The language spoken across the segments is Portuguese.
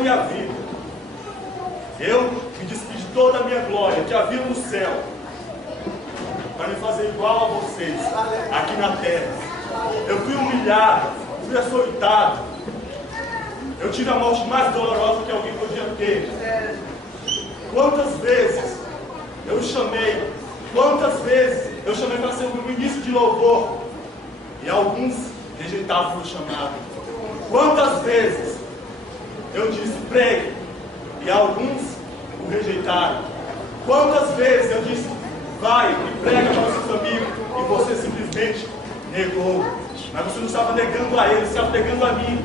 minha vida. Eu me despi de toda a minha glória que havia no céu, para me fazer igual a vocês, aqui na terra. Eu fui humilhado, fui açoitado. Eu tive a morte mais dolorosa que alguém podia ter. Quantas vezes eu chamei, para ser o ministro de louvor, e alguns rejeitavam o meu chamado. Quantas vezes eu disse pregue, e alguns o rejeitaram. Quantas vezes eu disse vai e prega para os seus amigos, e você simplesmente negou. Mas você não estava negando a ele, você estava negando a mim.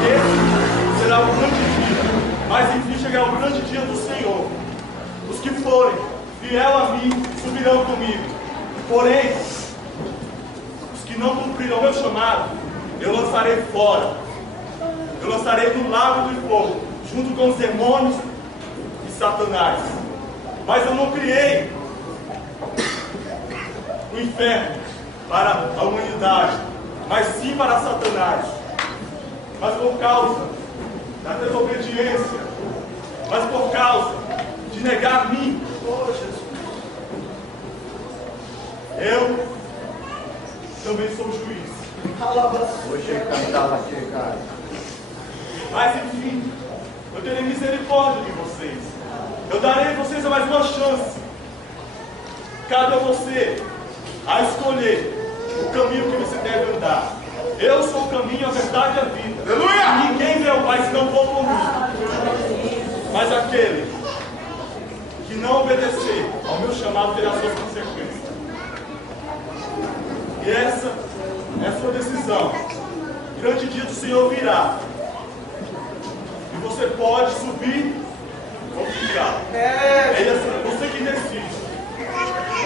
Esse será o grande dia, mas enfim chegará o grande dia do Senhor. Os que forem fiel a mim subirão comigo. Porém, os que não cumprirão meu chamado, eu lançarei fora. Eu lançarei no lago de fogo, junto com os demônios e Satanás. Mas eu não criei o inferno para a humanidade, mas sim para Satanás. Mas por causa da desobediência, mas por causa de negar a mim, eu também sou juiz. Mas enfim, eu terei misericórdia de vocês. Eu darei a vocês mais uma chance. Cabe a você a escolher o caminho que você deve andar. Eu sou o caminho, a verdade e a vida. Aleluia! Ninguém vê o Pai se não for por mim. Mas aquele que não obedecer ao meu chamado terá suas consequências. E essa é a sua decisão. O grande dia do Senhor virá. E você pode subir ou ficar. É você que decide.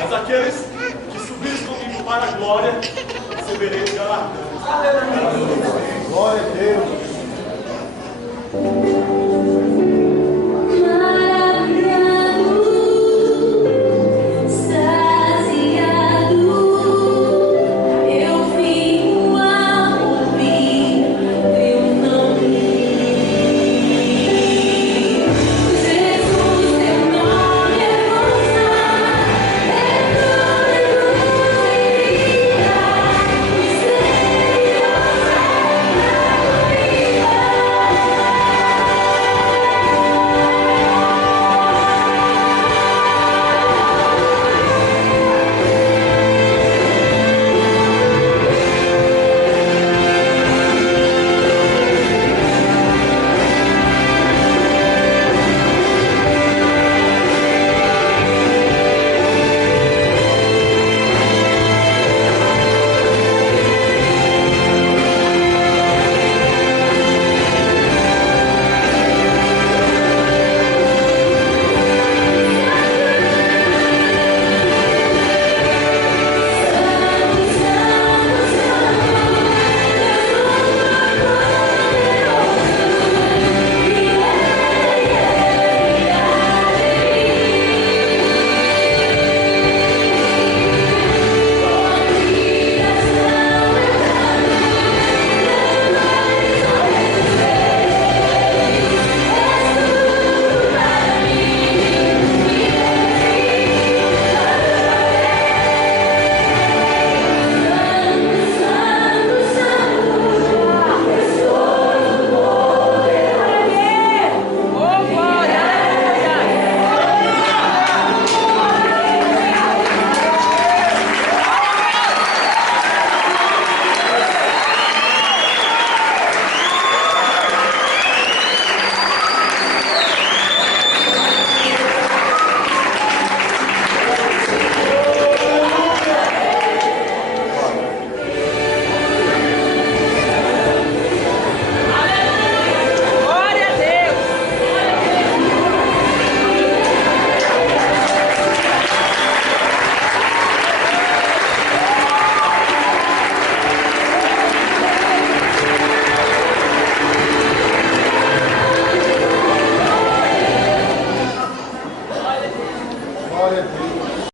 Mas aqueles que subirem comigo para a glória, receberei o galardão. Glória a Deus.